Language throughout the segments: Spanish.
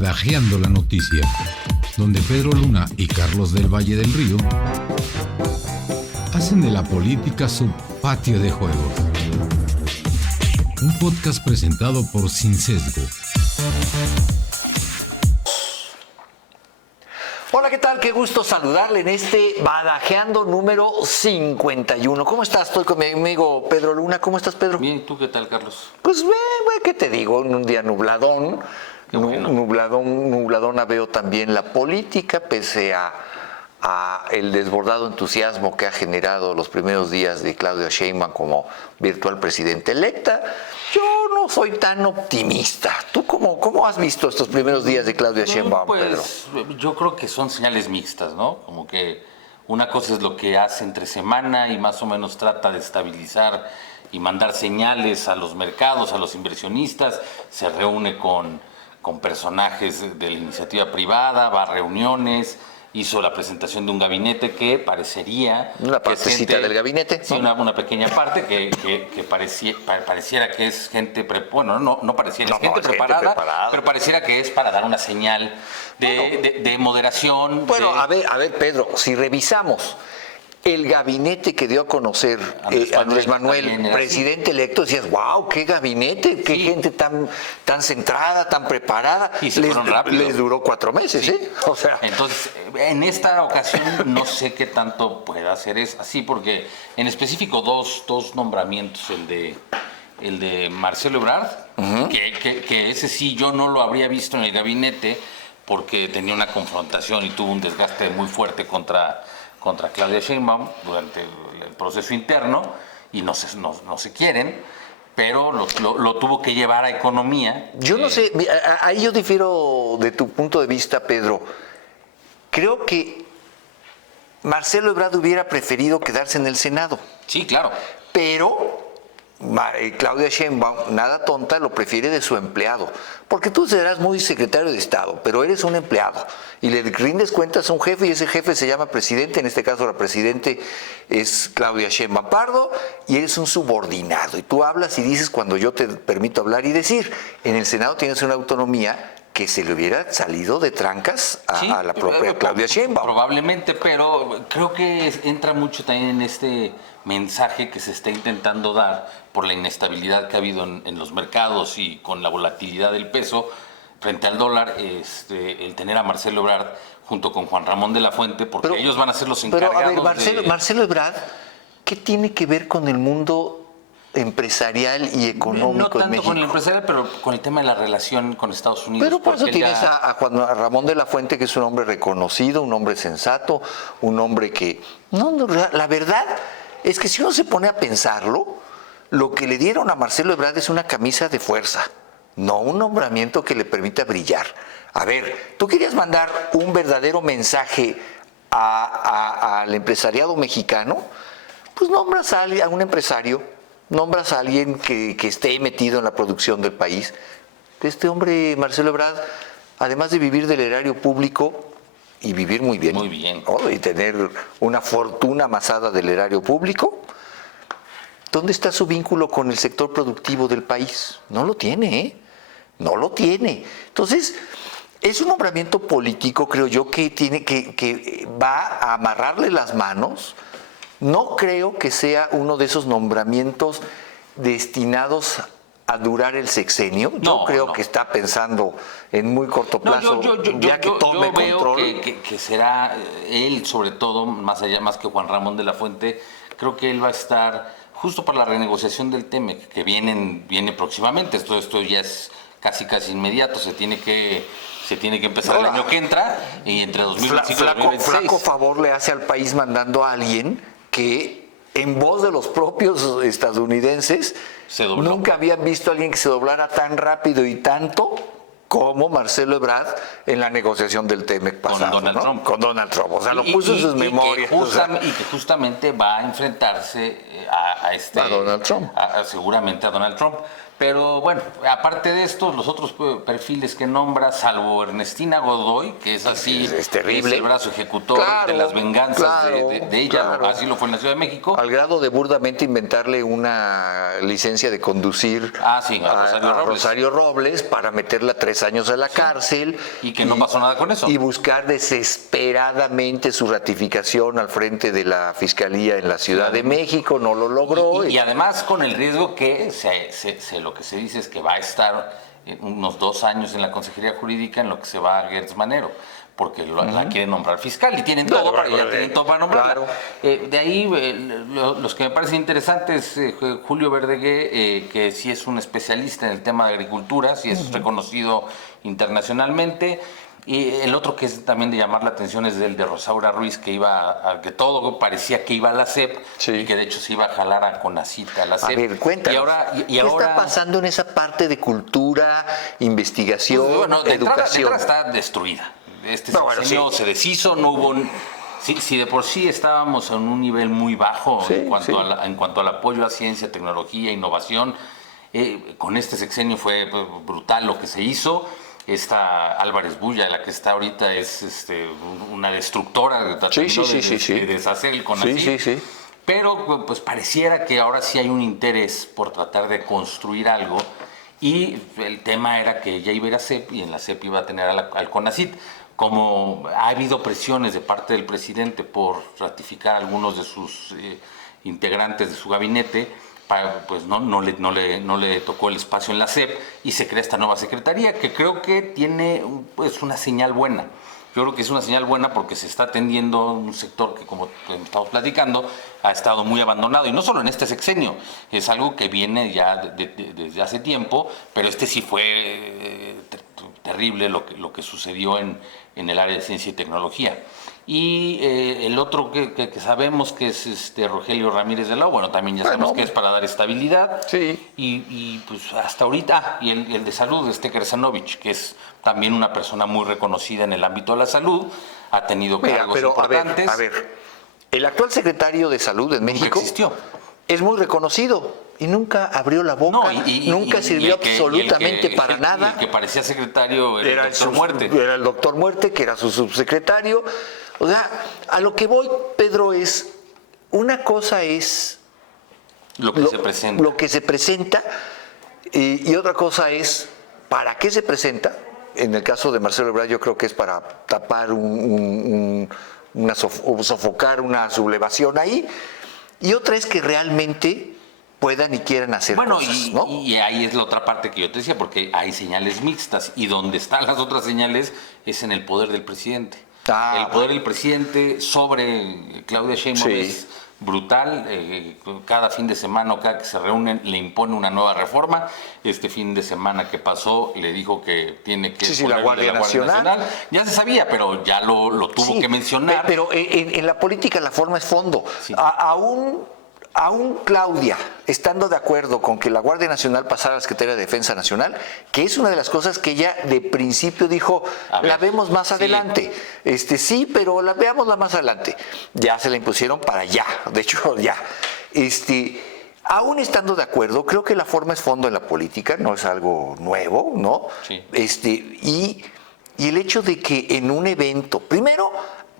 Badajeando la Noticia, donde Pedro Luna y Carlos del Valle del Río hacen de la política su patio de juegos. Un podcast presentado por Sin Sesgo. Hola, ¿qué tal? Qué gusto saludarle en este Badajeando número 51. ¿Cómo estás? Estoy con mi amigo Pedro Luna. ¿Cómo estás, Pedro? Bien, ¿tú qué tal, Carlos? Pues, ¿qué te digo? En un día nubladón. Bueno. Nubladona veo también la política, pese a el desbordado entusiasmo que ha generado los primeros días de Claudia Sheinbaum como virtual presidenta electa. Yo no soy tan optimista. ¿Tú cómo has visto estos primeros días de Claudia Sheinbaum, Pedro? Yo creo que son señales mixtas, ¿no? Como que una cosa es lo que hace entre semana y más o menos trata de estabilizar y mandar señales a los mercados, a los inversionistas, se reúne con personajes de la iniciativa privada, va a reuniones, hizo la presentación de un gabinete que parecería... Una partecita del gabinete, ¿no? Sí, una pequeña parte que pareciera que es gente... no pareciera, es gente preparada, pero pareciera que es para dar una señal de moderación. Bueno, a ver, Pedro, si revisamos el gabinete que dio a conocer Andrés Manuel, presidente electo, decías, wow, qué gabinete, qué gente tan centrada, tan preparada. Y se fueron rápido. Les duró 4 meses, sí. ¿eh? O sea, entonces, en esta ocasión no sé qué tanto pueda hacer así, porque en específico dos nombramientos, el de Marcelo Ebrard, que ese sí yo no lo habría visto en el gabinete porque tenía una confrontación y tuvo un desgaste muy fuerte contra Claudia Sheinbaum durante el proceso interno y no se quieren, pero lo tuvo que llevar a economía. Yo no sé, ahí yo difiero de tu punto de vista, Pedro. Creo que Marcelo Ebrard hubiera preferido quedarse en el Senado. Sí, claro. Pero Claudia Sheinbaum, nada tonta, lo prefiere de su empleado. Porque tú serás muy secretario de Estado, pero eres un empleado. Y le rindes cuentas a un jefe y ese jefe se llama presidente. En este caso la presidente es Claudia Sheinbaum Pardo y eres un subordinado. Y tú hablas y dices cuando yo te permito hablar y decir. En el Senado tienes una autonomía que se le hubiera salido de trancas a la propia Claudia Sheinbaum. Probablemente, pero creo que entra mucho también en este mensaje que se está intentando dar por la inestabilidad que ha habido en los mercados y con la volatilidad del peso frente al dólar, el tener a Marcelo Ebrard junto con Juan Ramón de la Fuente, porque ellos van a ser los encargados. Pero a ver, Marcelo Ebrard, ¿qué tiene que ver con el mundo empresarial y económico en México? No tanto con el empresarial, pero con el tema de la relación con Estados Unidos. Pero por eso tienes a Juan Ramón de la Fuente, que es un hombre reconocido, un hombre sensato, un hombre que... la verdad es que si uno se pone a pensarlo, lo que le dieron a Marcelo Ebrard es una camisa de fuerza, no un nombramiento que le permita brillar. A ver, tú querías mandar un verdadero mensaje al empresariado mexicano, pues nombras a un empresario, nombras a alguien que esté metido en la producción del país. Este hombre, Marcelo Ebrard, además de vivir del erario público, y vivir muy bien. Muy bien. Y tener una fortuna amasada del erario público, ¿dónde está su vínculo con el sector productivo del país? No lo tiene, ¿eh? No lo tiene. Entonces, es un nombramiento político, creo yo, que va a amarrarle las manos. No creo que sea uno de esos nombramientos destinados a durar el sexenio. Yo creo que está pensando en muy corto plazo, ya que tome control. Que será él, sobre todo, más que Juan Ramón de la Fuente, creo que él va a estar justo para la renegociación del TEMEC, que viene próximamente. Esto ya es casi inmediato, se tiene que empezar el año que entra y entre 2025 y 2026. Flaco favor le hace al país mandando a alguien que en voz de los propios estadounidenses nunca habían visto a alguien que se doblara tan rápido y tanto como Marcelo Ebrard en la negociación del TEMEC pasado. Con Donald Trump. O sea, lo puso en sus memorias. Y que justamente va a enfrentarse a Donald Trump. Seguramente a Donald Trump. Pero bueno, aparte de esto, los otros perfiles que nombra, salvo Ernestina Godoy, que es así, es terrible. Es el brazo ejecutor Claro, de las venganzas claro, de ella, claro. así lo fue en la Ciudad de México. Al grado de burdamente inventarle una licencia de conducir Sí, a Rosario Robles para meterla 3 años a la cárcel. Y que no pasó nada con eso. Y buscar desesperadamente su ratificación al frente de la Fiscalía en la Ciudad de México, no lo logró. Y además con el riesgo que lo que se dice es que va a estar unos 2 años en la Consejería Jurídica en lo que se va a Gertz Manero, porque la quieren nombrar fiscal y tienen todo para nombrarla. Claro. De ahí los que me parecen interesantes, Julio Verdegué, que sí es un especialista en el tema de agricultura, sí es reconocido internacionalmente. Y el otro que es también de llamar la atención es el de Rosaura Ruiz, que que todo parecía que iba a la SEP, y que de hecho se iba a jalar a CONACYT, a la SEP. A ver, cuéntanos, ¿qué está pasando en esa parte de cultura, investigación, educación? De entrada está destruida. Sexenio se deshizo, no hubo... Si de por sí estábamos en un nivel muy bajo en cuanto al apoyo a ciencia, tecnología, innovación, con este sexenio fue brutal lo que se hizo. Esta Álvarez Bulla, la que está ahorita, es una destructora, tratando de deshacer el CONACYT. Pero pues pareciera que ahora sí hay un interés por tratar de construir algo, y el tema era que ya iba a ir a CEP y en la CEP iba a tener al CONACYT. Como ha habido presiones de parte del presidente por ratificar a algunos de sus integrantes de su gabinete, pues no le tocó el espacio en la SEP y se crea esta nueva secretaría, que creo que tiene pues una señal buena. Yo creo que es una señal buena porque se está atendiendo un sector que, como estamos platicando, ha estado muy abandonado, y no solo en este sexenio, es algo que viene ya desde hace tiempo, pero sí fue terrible lo que sucedió en el área de ciencia y tecnología. Y el otro que sabemos que es Rogelio Ramírez de la O, también ya sabemos que es para dar estabilidad. Sí. Y pues hasta ahorita, y el de salud, Kersanovich, que es también una persona muy reconocida en el ámbito de la salud, ha tenido cargos importantes. A ver, el actual secretario de Salud en México existió. Es muy reconocido y nunca abrió la boca, nunca sirvió absolutamente para nada. Y el que parecía secretario era el doctor Muerte. Era el doctor Muerte, que era su subsecretario. O sea, a lo que voy, Pedro, es una cosa es lo que se presenta, y otra cosa es para qué se presenta. En el caso de Marcelo Ebrard, yo creo que es para tapar sofocar una sublevación ahí. Y otra es que realmente puedan y quieran hacer cosas, ¿no? Y ahí es la otra parte que yo te decía, porque hay señales mixtas, y donde están las otras señales es en el poder del presidente. El poder del presidente sobre Claudia Sheinbaum es brutal. Cada fin de semana o cada que se reúnen le impone una nueva reforma. Este fin de semana que pasó le dijo que tiene que ponerle la Guardia Nacional. Ya se sabía, pero ya lo tuvo que mencionar. Pero en la política la forma es fondo. Sí. Aún Claudia, estando de acuerdo con que la Guardia Nacional pasara a la Secretaría de Defensa Nacional, que es una de las cosas que ella de principio dijo, la vemos más adelante. Sí, pero la veámosla más adelante. Ya se la impusieron para allá, de hecho ya. Aún estando de acuerdo, creo que la forma es fondo en la política, no es algo nuevo, ¿no? Sí. Y el hecho de que en un evento, primero,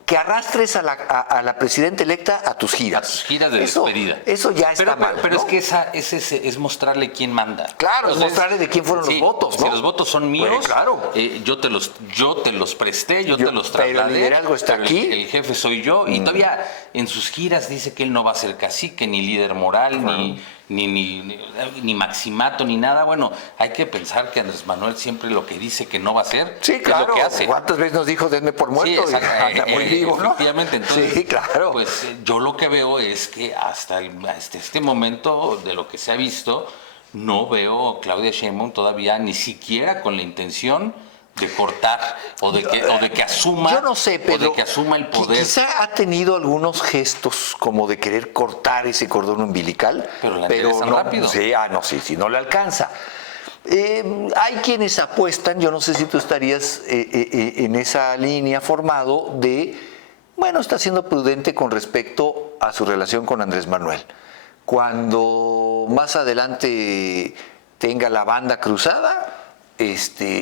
que arrastres a la presidenta electa a tus giras. A tus giras de despedida. Eso ya está mal. Pero ¿no? es que es mostrarle quién manda. Claro, es mostrarle de quién fueron los votos, ¿no? Si los votos son míos, pues, claro. Yo te los presté, yo te los trasladé. Pero el liderazgo está aquí. El jefe soy yo. Y todavía en sus giras dice que él no va a ser cacique, ni líder moral, ni maximato, ni nada. Bueno, hay que pensar que Andrés Manuel siempre lo que dice que no va a hacer, sí, claro, es lo que hace. ¿Cuántas veces nos dijo denme por muerto? Sí, anda muy vivo, ¿no? Efectivamente, entonces, sí, claro. Pues yo lo que veo es que hasta este momento, de lo que se ha visto, no veo a Claudia Sheinbaum todavía ni siquiera con la intención de cortar o de que asuma, yo no sé, Pedro, o de que asuma el poder. Quizá ha tenido algunos gestos como de querer cortar ese cordón umbilical, pero no rápido. Sí, no le alcanza. Hay quienes apuestan, yo no sé si tú estarías en esa línea formado de, está siendo prudente con respecto a su relación con Andrés Manuel. Cuando más adelante tenga la banda cruzada,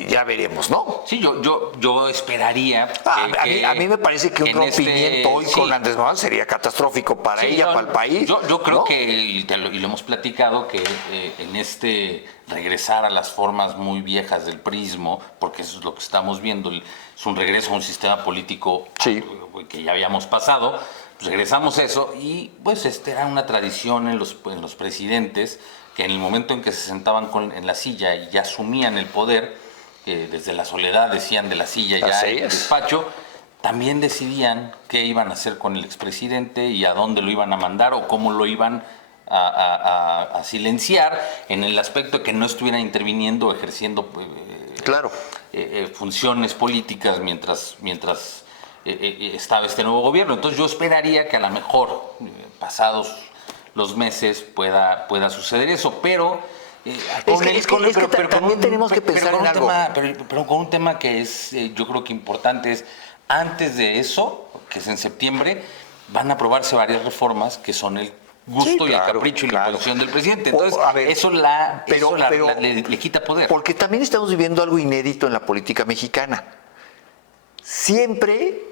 ya veremos, ¿no? Sí, yo esperaría A mí me parece que un rompimiento hoy con Andrés Manuel sería catastrófico para ella, para el país. Yo creo ¿no? que, y lo hemos platicado, que en regresar a las formas muy viejas del prismo, porque eso es lo que estamos viendo, es un regreso a un sistema político que ya habíamos pasado, pues regresamos a eso, y pues era una tradición en los presidentes, que en el momento en que se sentaban en la silla y ya asumían el poder, desde la soledad decían de la silla ya en el despacho, también decidían qué iban a hacer con el expresidente y a dónde lo iban a mandar o cómo lo iban a silenciar, en el aspecto de que no estuvieran interviniendo o ejerciendo funciones políticas mientras estaba este nuevo gobierno. Entonces yo esperaría que a lo mejor, pasados los meses, pueda suceder eso, pero también tenemos que pensar en algo. Pero con un tema que es, yo creo que importante, es antes de eso, que es en septiembre, van a aprobarse varias reformas que son el gusto y el capricho y la imposición del presidente. Entonces, eso le quita poder. Porque también estamos viviendo algo inédito en la política mexicana. Siempre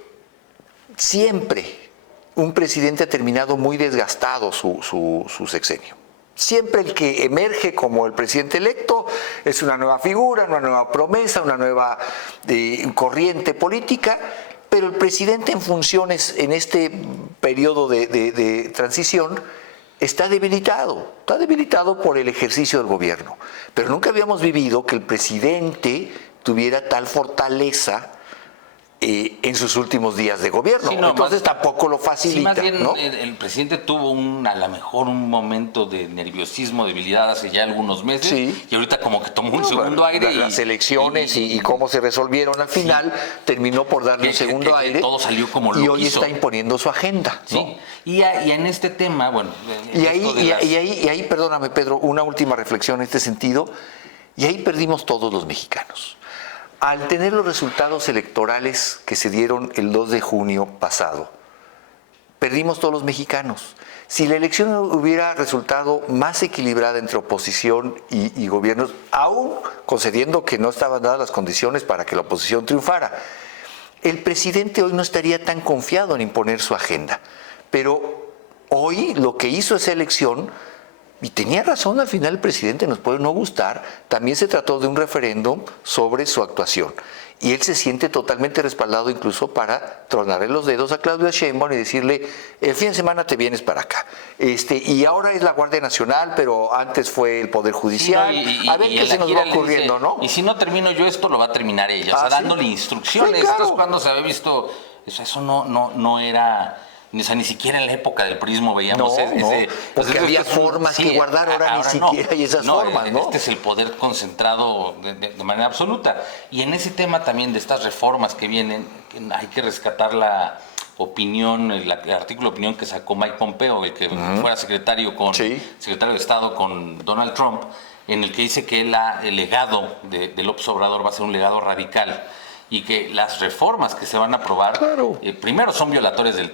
un presidente ha terminado muy desgastado su sexenio. Siempre el que emerge como el presidente electo es una nueva figura, una nueva promesa, una nueva corriente política, pero el presidente en funciones en este periodo de transición está debilitado por el ejercicio del gobierno. Pero nunca habíamos vivido que el presidente tuviera tal fortaleza en sus últimos días de gobierno. Entonces tampoco lo facilita. Más bien, ¿no? el presidente tuvo a lo mejor un momento de nerviosismo, debilidad hace ya algunos meses, y ahorita como que tomó un segundo aire. Las elecciones y cómo se resolvieron al final, terminó por darle un segundo aire. Todo salió como lo y hoy quiso. está imponiendo su agenda, ¿no? Sí. Y en este tema, bueno... Y ahí, perdóname, Pedro, una última reflexión en este sentido, y ahí perdimos todos los mexicanos. Al tener los resultados electorales que se dieron el 2 de junio pasado, perdimos todos los mexicanos. Si la elección hubiera resultado más equilibrada entre oposición y gobiernos, aún concediendo que no estaban dadas las condiciones para que la oposición triunfara, el presidente hoy no estaría tan confiado en imponer su agenda. Pero hoy lo que hizo esa elección, y tenía razón al final el presidente, nos puede no gustar, también se trató de un referéndum sobre su actuación. Y él se siente totalmente respaldado incluso para tronarle los dedos a Claudia Sheinbaum y decirle, el fin de semana te vienes para acá. Y ahora es la Guardia Nacional, pero antes fue el Poder Judicial. A ver qué se nos va ocurriendo, dice, ¿no? Y si no termino yo esto, lo va a terminar ella. O sea, dándole instrucciones. Sí, claro. Esto es cuando se había visto, eso no era... O sea, ni siquiera en la época del prismo veíamos porque había formas que guardar, ahora ni siquiera hay esas formas, ¿no? Este es el poder concentrado de manera absoluta. Y en ese tema también de estas reformas que vienen, hay que rescatar la opinión, el artículo de opinión que sacó Mike Pompeo, el que fuera secretario de Estado con Donald Trump, en el que dice que el legado de López Obrador va a ser un legado radical, y que las reformas que se van a aprobar, primero son violatorias del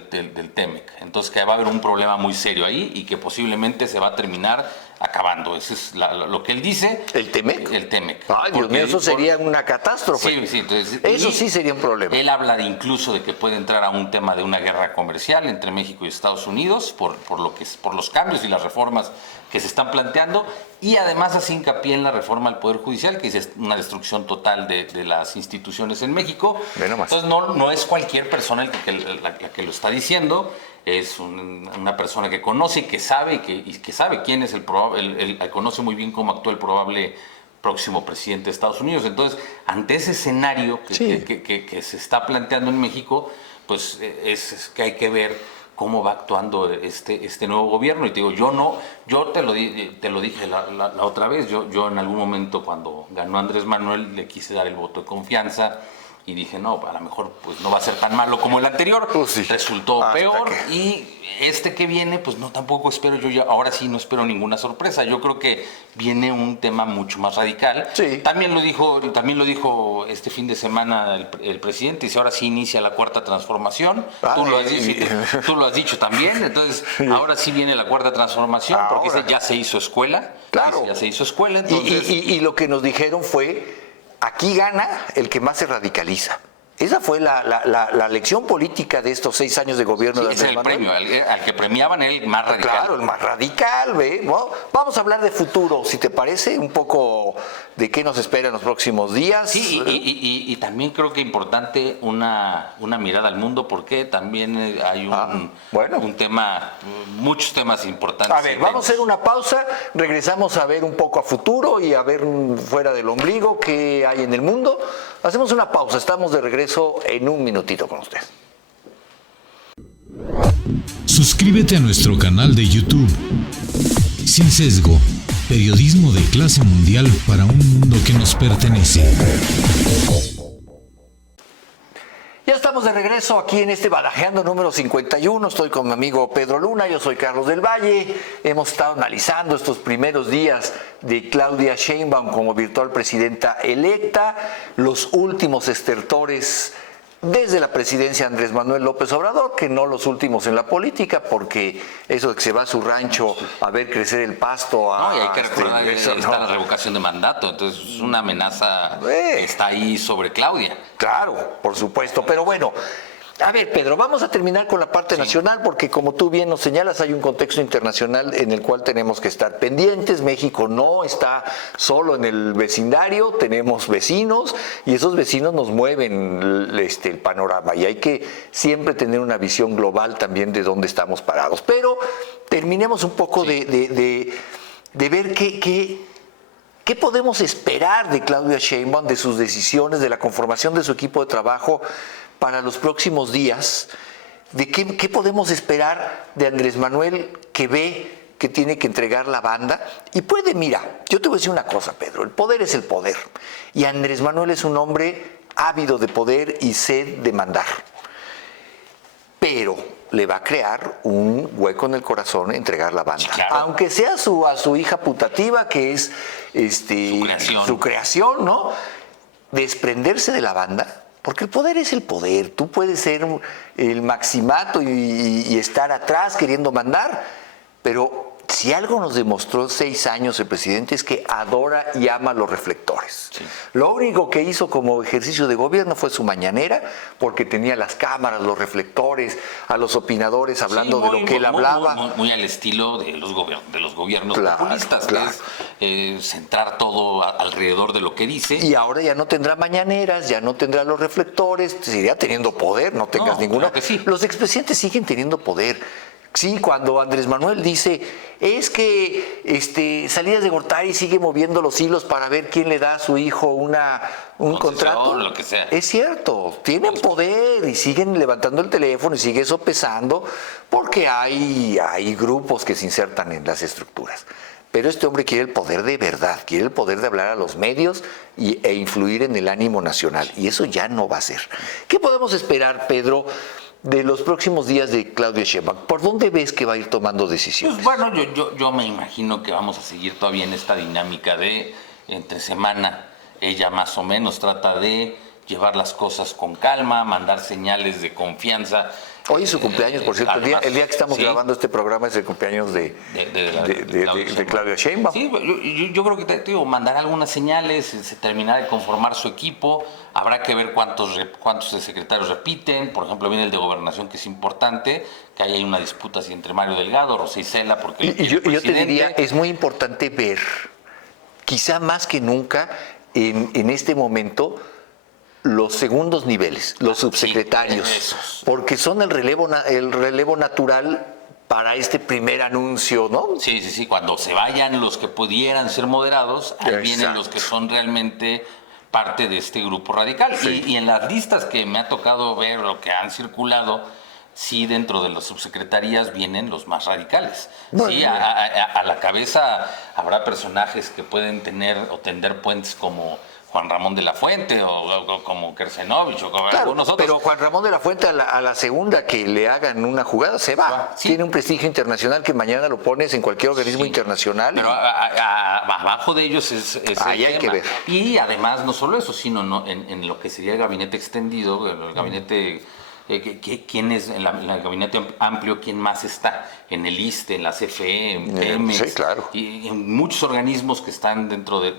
TEMEC, entonces que va a haber un problema muy serio ahí y que posiblemente se va a terminar acabando. Eso es lo que él dice. ¿El TEMEC? El TEMEC. Ay, Dios mío, eso sería una catástrofe. Sí, entonces, eso sí sería un problema. Él habla incluso de que puede entrar a un tema de una guerra comercial entre México y Estados Unidos por los cambios y las reformas que se están planteando, y además hace hincapié en la reforma al Poder Judicial, que es una destrucción total de las instituciones en México. Entonces no es cualquier persona la que lo está diciendo, es una persona que conoce y que sabe quién es conoce muy bien cómo actúa el probable próximo presidente de Estados Unidos. Entonces, ante ese escenario que se está planteando en México, pues es que hay que ver cómo va actuando este nuevo gobierno. Y te digo, yo te lo dije la otra vez, yo en algún momento cuando ganó Andrés Manuel le quise dar el voto de confianza y dije, no, a lo mejor pues no va a ser tan malo como el anterior. Sí. Resultó Hasta peor que... y este que viene, pues no, tampoco espero, yo ya, ahora sí no espero ninguna sorpresa. Yo creo que viene un tema mucho más radical. Sí. También lo dijo este fin de semana el presidente, dice, ahora sí inicia la cuarta transformación. Tú lo has dicho también, entonces ahora sí viene la cuarta transformación, porque ya se hizo escuela. Claro. Dice, ya se hizo escuela, entonces... Y lo que nos dijeron fue, aquí gana el que más se radicaliza. Esa fue la lección política de estos 6 años de gobierno de ese Andrés es el Manuel. premio, al que premiaban el más radical. Claro, el más radical, ¿ve? ¿No? Vamos a hablar de futuro, si te parece, un poco de qué nos espera en los próximos días. Sí, y también creo que importante una mirada al mundo, porque también hay un tema, muchos temas importantes. A ver, vamos a hacer una pausa, regresamos a ver un poco a futuro y a ver fuera del ombligo qué hay en el mundo. Hacemos una pausa, estamos de regreso en un minutito con usted. Suscríbete a nuestro canal de YouTube. Sin Sesgo, periodismo de clase mundial para un mundo que nos pertenece. Ya estamos de regreso aquí en este Badajeando número 51. Estoy con mi amigo Pedro Luna, yo soy Carlos del Valle. Hemos estado analizando estos primeros días de Claudia Sheinbaum como virtual presidenta electa, los últimos estertores desde la presidencia de Andrés Manuel López Obrador, que no los últimos en la política, porque eso de que se va a su rancho a ver crecer el pasto... No, y hay que recordar que está la revocación de mandato, entonces es una amenaza que está ahí sobre Claudia. Claro, por supuesto, pero bueno... A ver, Pedro, vamos a terminar con la parte nacional porque como tú bien nos señalas, hay un contexto internacional en el cual tenemos que estar pendientes. México no está solo en el vecindario, tenemos vecinos y esos vecinos nos mueven el panorama y hay que siempre tener una visión global también de dónde estamos parados. Pero terminemos un poco de ver ¿qué podemos esperar de Claudia Sheinbaum, de sus decisiones, de la conformación de su equipo de trabajo para los próximos días? ¿De qué podemos esperar de Andrés Manuel, que ve que tiene que entregar la banda? Y mira, yo te voy a decir una cosa, Pedro, el poder es el poder. Y Andrés Manuel es un hombre ávido de poder y sed de mandar. Pero le va a crear un hueco en el corazón entregar la banda. Sí, claro. Aunque sea a su hija putativa, que es su creación, ¿no? Desprenderse de la banda. Porque el poder es el poder. Tú puedes ser el maximato y estar atrás queriendo mandar, pero si algo nos demostró 6 años el presidente es que adora y ama los reflectores. Sí. Lo único que hizo como ejercicio de gobierno fue su mañanera, porque tenía las cámaras, los reflectores, a los opinadores hablando de lo que él hablaba. Muy al estilo de los gobiernos populistas, claro. Que es centrar todo alrededor de lo que dice. Y ahora ya no tendrá mañaneras, ya no tendrá los reflectores, seguirá teniendo poder, no tengas ninguna. Claro que sí. Los expresidentes siguen teniendo poder. Sí, cuando Andrés Manuel dice, es que Salinas de Gortari sigue moviendo los hilos para ver quién le da a su hijo un contrato. Lo que sea. Es cierto, tienen poder y siguen levantando el teléfono y sigue eso pesando porque hay grupos que se insertan en las estructuras. Pero este hombre quiere el poder de verdad, quiere el poder de hablar a los medios e influir en el ánimo nacional. Y eso ya no va a ser. ¿Qué podemos esperar, Pedro, de los próximos días de Claudia Sheinbaum? ¿Por dónde ves que va a ir tomando decisiones? Pues bueno, yo me imagino que vamos a seguir todavía en esta dinámica de entre semana. Ella más o menos trata de llevar las cosas con calma, mandar señales de confianza. Hoy es su cumpleaños, por cierto. Además, el día que estamos grabando este programa es el cumpleaños de Claudia Sheinbaum. Sí, yo creo que mandar algunas señales, se terminará de conformar su equipo. Habrá que ver cuántos secretarios repiten. Por ejemplo, viene el de Gobernación, que es importante, que ahí hay una disputa así entre Mario Delgado, Rosa Isela, porque yo te diría, es muy importante ver, quizá más que nunca, en este momento, los segundos niveles, los subsecretarios, porque son el relevo natural para este primer anuncio, ¿no? Sí, cuando se vayan los que pudieran ser moderados, ahí vienen los que son realmente parte de este grupo radical. Sí. Y en las listas que me ha tocado ver o que han circulado, sí, dentro de las subsecretarías vienen los más radicales. Bueno, sí, a la cabeza habrá personajes que pueden tener o tender puentes como Juan Ramón de la Fuente o como Kersenovich o como Claro, algunos otros. pero Juan Ramón de la Fuente a la segunda que le hagan una jugada se va. Sí. Tiene un prestigio internacional que mañana lo pones en cualquier organismo Sí, internacional. pero abajo de ellos es Ahí el hay tema. que ver. Y además, no solo eso, sino en lo que sería el gabinete extendido, el gabinete... ¿Quién es en el gabinete amplio? ¿Quién más está? En el ISSSTE, en la CFE, en Pemex, sí, claro. y en muchos organismos que están dentro de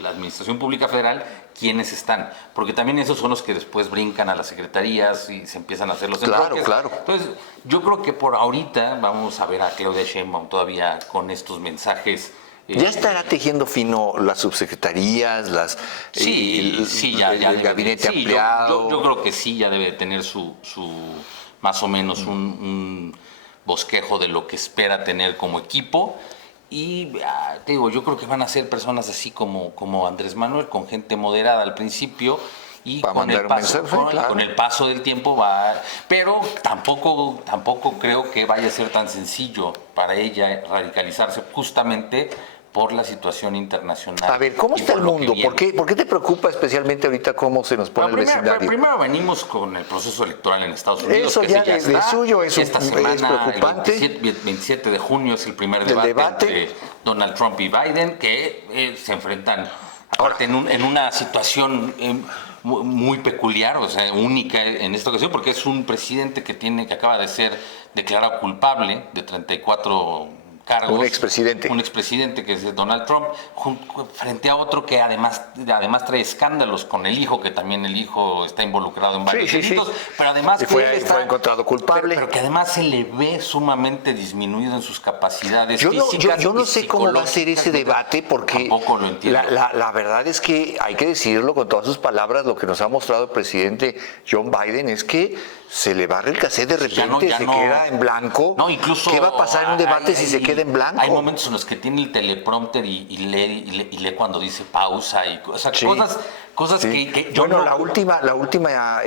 la Administración Pública Federal, ¿quiénes están? Porque también esos son los que después brincan a las secretarías y se empiezan a hacer los enfoques. Claro. Entonces, yo creo que por ahorita vamos a ver a Claudia Sheinbaum todavía con estos mensajes. Ya estará tejiendo fino las subsecretarías, el gabinete ampliado. Yo creo que sí, ya debe tener su más o menos un bosquejo de lo que espera tener como equipo. Y te digo, yo creo que van a ser personas así como Andrés Manuel, con gente moderada al principio. Y con el paso del tiempo va, pero tampoco creo que vaya a ser tan sencillo para ella radicalizarse, justamente por la situación internacional. A ver, ¿cómo está el mundo? ¿Por qué te preocupa especialmente ahorita cómo se nos pone el vecindario? Primero venimos con el proceso electoral en Estados Unidos. Eso ya de suyo es esta semana, es preocupante. El 27 de junio es el primer debate entre Donald Trump y Biden, que se enfrentan aparte en una situación muy peculiar, o sea, única en esta ocasión, porque es un presidente que acaba de ser declarado culpable de 34 cargos. Un expresidente que es Donald Trump, frente a otro que además trae escándalos con el hijo, que también el hijo está involucrado en varios delitos, pero además fue encontrado culpable. Pero que además se le ve sumamente disminuido en sus capacidades físicas. Yo no sé cómo va a ser ese debate, porque tampoco lo entiendo. La verdad es que hay que decirlo con todas sus palabras, lo que nos ha mostrado el presidente John Biden es que se le barre el cassette de repente, queda en blanco. No, incluso ¿qué va a pasar en un debate si se queda en blanco? Hay momentos en los que tiene el teleprompter y lee cuando dice pausa y cosas que yo la última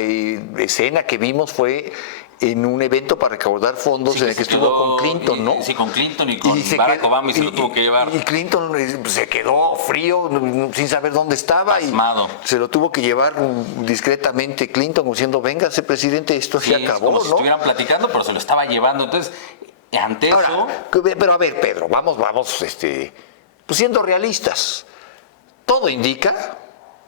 escena que vimos fue en un evento para recaudar fondos en el que estuvo con Clinton, ¿no? Sí, con Clinton y con Barack Obama y se lo tuvo que llevar. Y Clinton se quedó frío, sin saber dónde estaba. Pasmado. Y se lo tuvo que llevar discretamente Clinton, diciendo, véngase, presidente, esto se acabó, como si estuvieran platicando, pero se lo estaba llevando. Entonces, ante eso... Pero a ver, Pedro, vamos, pues siendo realistas. Todo indica...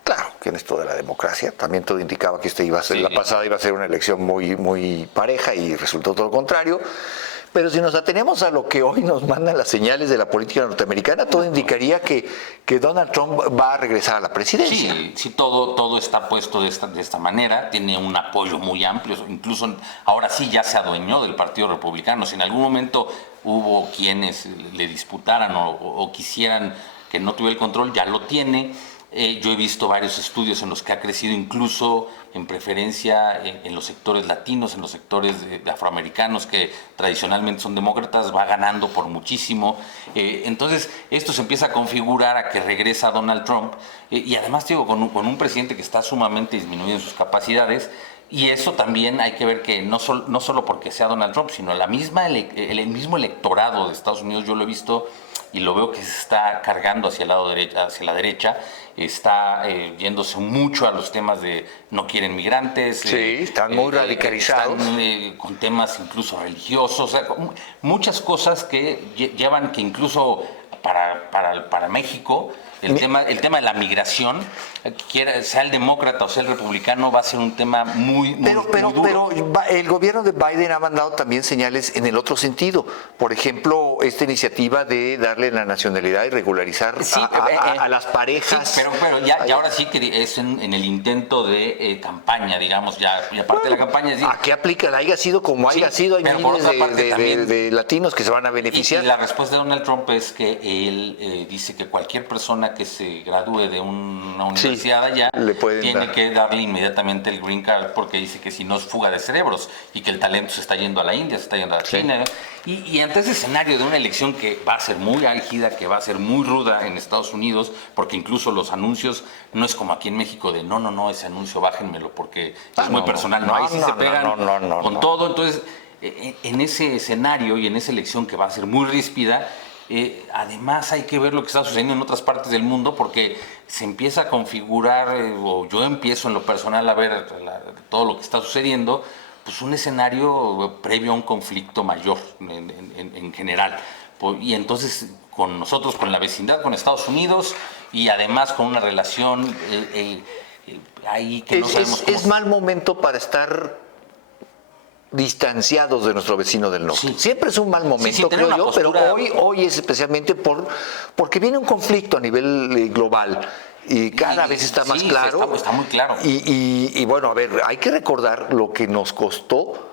Claro, que en esto de la democracia también todo indicaba que la pasada iba a ser una elección muy pareja y resultó todo lo contrario. Pero si nos atenemos a lo que hoy nos mandan las señales de la política norteamericana, todo indicaría que Donald Trump va a regresar a la presidencia. Sí, todo está puesto de esta manera, tiene un apoyo muy amplio, incluso ahora sí ya se adueñó del Partido Republicano. Si en algún momento hubo quienes le disputaran o quisieran que no tuviera el control, ya lo tiene. Yo he visto varios estudios en los que ha crecido incluso en preferencia en los sectores latinos, en los sectores de afroamericanos que tradicionalmente son demócratas, va ganando por muchísimo. Entonces esto se empieza a configurar a que regresa Donald Trump y además digo, con un presidente que está sumamente disminuido en sus capacidades. Y eso también hay que ver que no solo porque sea Donald Trump, sino el mismo electorado de Estados Unidos, yo lo he visto y lo veo que se está cargando hacia la derecha, está yéndose mucho a los temas de no quieren migrantes. Sí, están muy radicalizados. Están con temas incluso religiosos, o sea, muchas cosas que llevan que incluso para México el tema de la migración, sea el demócrata o sea el republicano, va a ser un tema muy duro. Pero el gobierno de Biden ha mandado también señales en el otro sentido. Por ejemplo, esta iniciativa de darle la nacionalidad y regularizar a las parejas. Sí, pero ya ahora sí que es en el intento de campaña, digamos, ya aparte de la campaña. Es decir, ¿a qué aplica? Haya sido como haya sido, hay miles de latinos que se van a beneficiar. Y la respuesta de Donald Trump es que él dice que cualquier persona que se gradúe de una universidad allá tiene que darle inmediatamente el green card, porque dice que si no es fuga de cerebros y que el talento se está yendo a la India, se está yendo a China. Y ante ese escenario de una elección que va a ser muy álgida, que va a ser muy ruda en Estados Unidos, porque incluso los anuncios no es como aquí en México de no, ese anuncio bájenmelo porque es muy personal. Ahí sí se pegan con todo. Entonces, en ese escenario y en esa elección que va a ser muy ríspida, Además hay que ver lo que está sucediendo en otras partes del mundo porque se empieza a configurar, o yo empiezo en lo personal a ver todo lo que está sucediendo, pues un escenario previo a un conflicto mayor en general. Y entonces con nosotros, con la vecindad, con Estados Unidos y además con una relación ahí que no sabemos cómo... Es mal momento para estar distanciados de nuestro vecino del norte. Sí. Siempre es un mal momento, sí, creo yo, postura... pero hoy es especialmente porque viene un conflicto a nivel global y cada vez está más claro. Está muy claro. Y bueno, a ver, hay que recordar lo que nos costó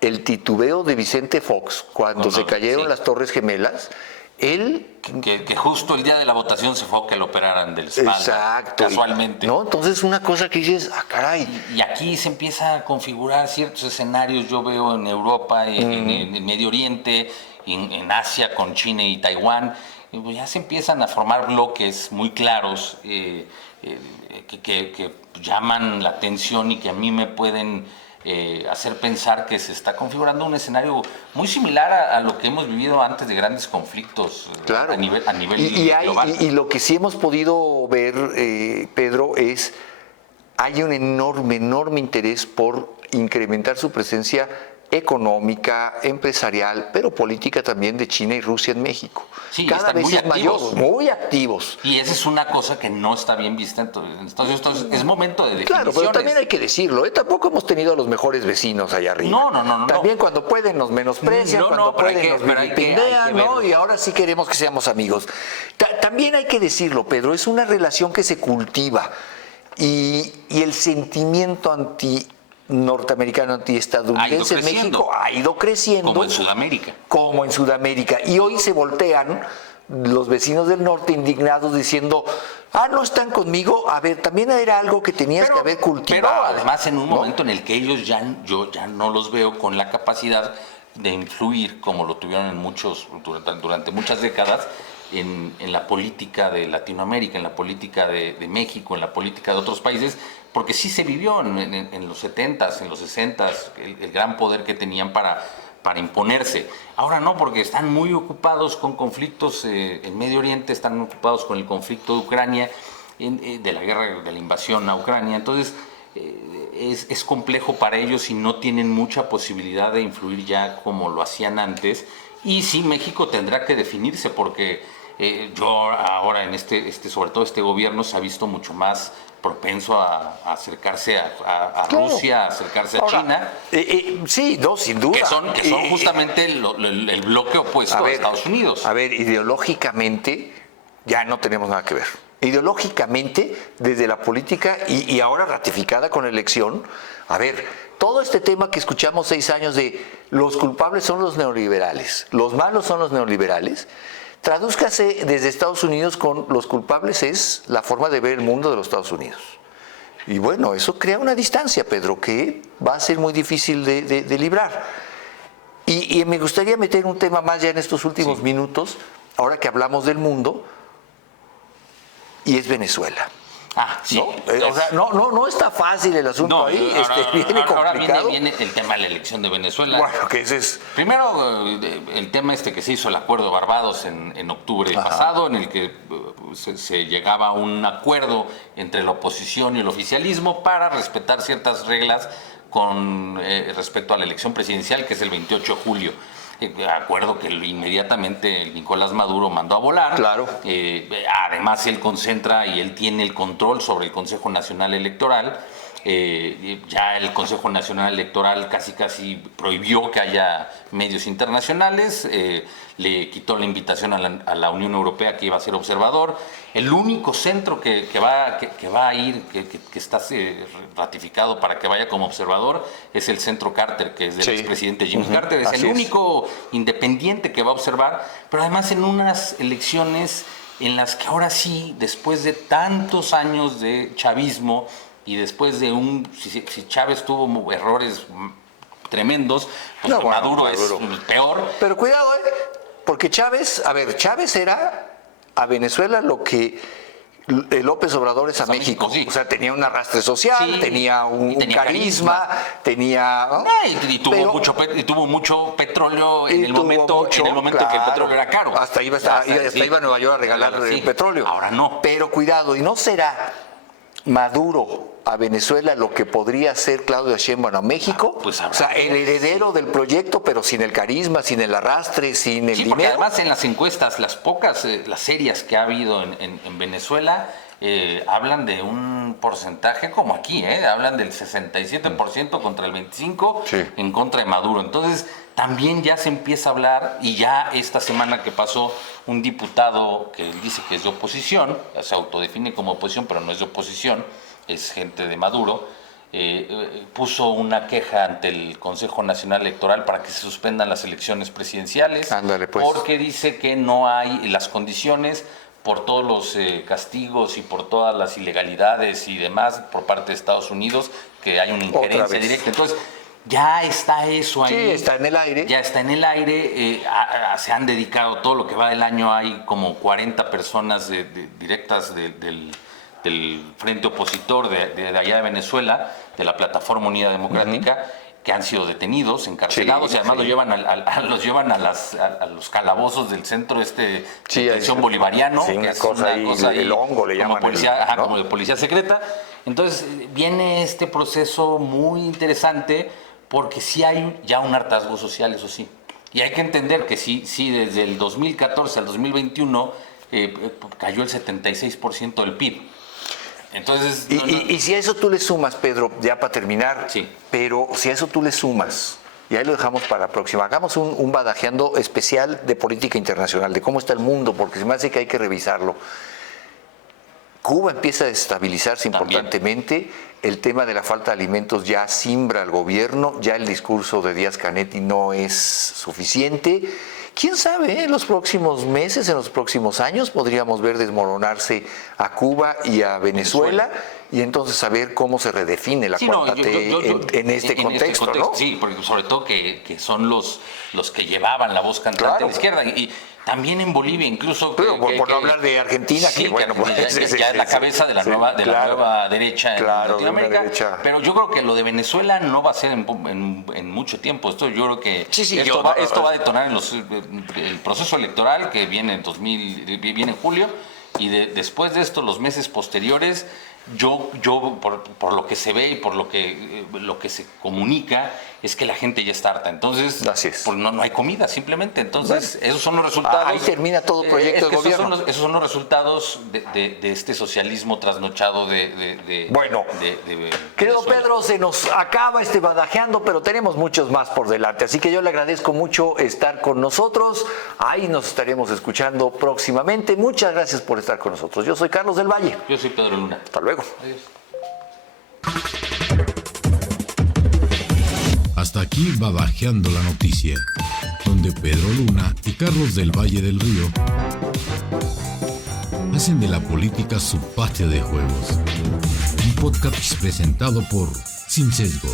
el titubeo de Vicente Fox cuando se cayeron las Torres Gemelas. Él... Que justo el día de la votación se fue a que lo operaran del espalda. Exacto. Casualmente. ¿No? Entonces una cosa que dices, caray. Y aquí se empieza a configurar ciertos escenarios, yo veo en Europa, en Medio Oriente, en Asia con China y Taiwán, y pues ya se empiezan a formar bloques muy claros que llaman la atención y que a mí me pueden... hacer pensar que se está configurando un escenario muy similar a lo que hemos vivido antes de grandes conflictos claro. a nivel global. Y lo que sí hemos podido ver, Pedro, hay un enorme interés por incrementar su presencia económica, empresarial, pero política también de China y Rusia en México. Sí, cada vez es mayor, muy activos. Y esa es una cosa que no está bien vista en Estados Unidos. Entonces, es momento de definiciones. Claro, pero también hay que decirlo, tampoco hemos tenido a los mejores vecinos allá arriba. No. También cuando pueden nos menosprecian, cuando pueden nos vilipendian, ¿no? Y ahora sí queremos que seamos amigos. También hay que decirlo, Pedro, es una relación que se cultiva y el sentimiento norteamericano, antiestadounidense en México ha ido creciendo. Como en Sudamérica. Como en Sudamérica. Y hoy se voltean los vecinos del norte indignados diciendo, no están conmigo. A ver, también era algo que tenías que haber cultivado. Pero además en un momento en el que ellos yo ya no los veo con la capacidad de influir como lo tuvieron durante muchas décadas en la política de Latinoamérica, en la política de México, en la política de otros países, porque sí se vivió en los 70s, en los 60s, el gran poder que tenían para imponerse. Ahora no, porque están muy ocupados con conflictos en Medio Oriente, están ocupados con el conflicto de Ucrania, de la guerra, de la invasión a Ucrania. Entonces es complejo para ellos y no tienen mucha posibilidad de influir ya como lo hacían antes. Y sí, México tendrá que definirse porque yo ahora en sobre todo este gobierno se ha visto mucho más propenso a acercarse a Rusia, a acercarse a China. Sí, no, sin duda. Que son justamente el bloque opuesto a Estados Unidos. A ver, ideológicamente ya no tenemos nada que ver. Ideológicamente, desde la política y ahora ratificada con la elección, a ver, todo este tema que escuchamos 6 años de los culpables son los neoliberales, los malos son los neoliberales, tradúzcase desde Estados Unidos con los culpables es la forma de ver el mundo de los Estados Unidos. Y bueno, eso crea una distancia, Pedro, que va a ser muy difícil de librar. Y me gustaría meter un tema más ya en estos últimos minutos, ahora que hablamos del mundo, y es Venezuela. Sí. ¿No? O sea, no está fácil el asunto ahí, viene complicado. Ahora viene el tema de la elección de Venezuela. Bueno, que ese es... Primero, el tema que se hizo el acuerdo Barbados en octubre pasado, en el que se llegaba a un acuerdo entre la oposición y el oficialismo para respetar ciertas reglas con respecto a la elección presidencial, que es el 28 de julio. Acuerdo que inmediatamente Nicolás Maduro mandó a volar. Claro. Además, él concentra y él tiene el control sobre el Consejo Nacional Electoral. Ya el Consejo Nacional Electoral casi prohibió que haya medios internacionales, le quitó la invitación a la Unión Europea que iba a ser observador. El único centro que va a ir, que está ratificado para que vaya como observador, es el Centro Carter, que es del expresidente Jimmy Carter. Es el único independiente que va a observar, pero además en unas elecciones en las que ahora sí, después de tantos años de chavismo, y después de si Chávez tuvo errores tremendos, pues Maduro es peor. Pero cuidado, porque Chávez era a Venezuela lo que López Obrador es a México. Sí. O sea, tenía un arrastre social, Sí, tenía un tenía carisma, tenía... ¿no? Y tuvo mucho petróleo en el momento, claro, que el petróleo era caro. Hasta iba a Nueva York a regalar petróleo. Ahora no. Pero cuidado, ¿y no será Maduro a Venezuela lo que podría ser Claudia Sheinbaum a México? Pues o sea, el heredero del proyecto, pero sin el carisma, sin el arrastre, sin el Sí, porque dinero. además en las encuestas, las serias que ha habido en Venezuela, hablan de un porcentaje como aquí, hablan del 67% contra el 25% Sí. en contra de Maduro. Entonces, también ya se empieza a hablar, y ya esta semana que pasó, un diputado que dice que es de oposición, se autodefine como oposición, pero no es de oposición, es gente de Maduro, puso una queja ante el Consejo Nacional Electoral para que se suspendan las elecciones presidenciales. Ándale, pues. Porque dice que no hay las condiciones por todos los castigos y por todas las ilegalidades y demás por parte de Estados Unidos, que hay una injerencia directa. Entonces, ya está eso ahí. Sí, está en el aire. Ya está en el aire. Se han dedicado todo lo que va del año. Hay como 40 personas directas del frente opositor de allá de Venezuela, de la Plataforma Unida Democrática, que han sido detenidos, encarcelados, y además los llevan a los calabozos del centro de detención bolivariano, sí, que es cosa una cosa ahí, el hongo le llaman, policía, ¿no? como de policía secreta. Entonces viene este proceso muy interesante, porque sí hay ya un hartazgo social, eso sí. Y hay que entender que sí desde el 2014 al 2021 cayó el 76% del PIB. Entonces, y si a eso tú le sumas, Pedro, ya para terminar, sí. Pero si a eso tú le sumas, y ahí lo dejamos para la próxima, hagamos un badajeando especial de política internacional, de cómo está el mundo, porque se me hace que hay que revisarlo. Cuba empieza a desestabilizarse importantemente, el tema de la falta de alimentos ya simbra al gobierno, ya el discurso de Díaz-Canetti no es suficiente. ¿Quién sabe? En los próximos meses, en los próximos años, podríamos ver desmoronarse a Cuba y a Venezuela y entonces saber cómo se redefine la cuarta T en este contexto, ¿no? Sí, porque sobre todo que son los que llevaban la voz cantante a la izquierda. Y también en Bolivia, incluso... Pero por no hablar de Argentina, sí, que bueno, pues... ya es la cabeza de la nueva derecha en Latinoamérica. Pero yo creo que lo de Venezuela no va a ser en mucho tiempo. Esto yo creo que esto va a detonar en el proceso electoral que viene en julio, y después de esto, los meses posteriores, yo por lo que se ve y por lo que se comunica, es que la gente ya está harta. Entonces, pues no hay comida, simplemente. Entonces, esos son los resultados. Ahí termina todo el proyecto del gobierno. Esos son los resultados de este socialismo trasnochado Bueno, querido Pedro, se nos acaba este badajeando, pero tenemos muchos más por delante. Así que yo le agradezco mucho estar con nosotros. Ahí nos estaremos escuchando próximamente. Muchas gracias por estar con nosotros. Yo soy Carlos del Valle. Yo soy Pedro Luna. Hasta luego. Adiós. Hasta aquí Badajeando la Noticia, donde Pedro Luna y Carlos del Valle del Río hacen de la política su patio de juegos. Un podcast presentado por Sin Sesgo.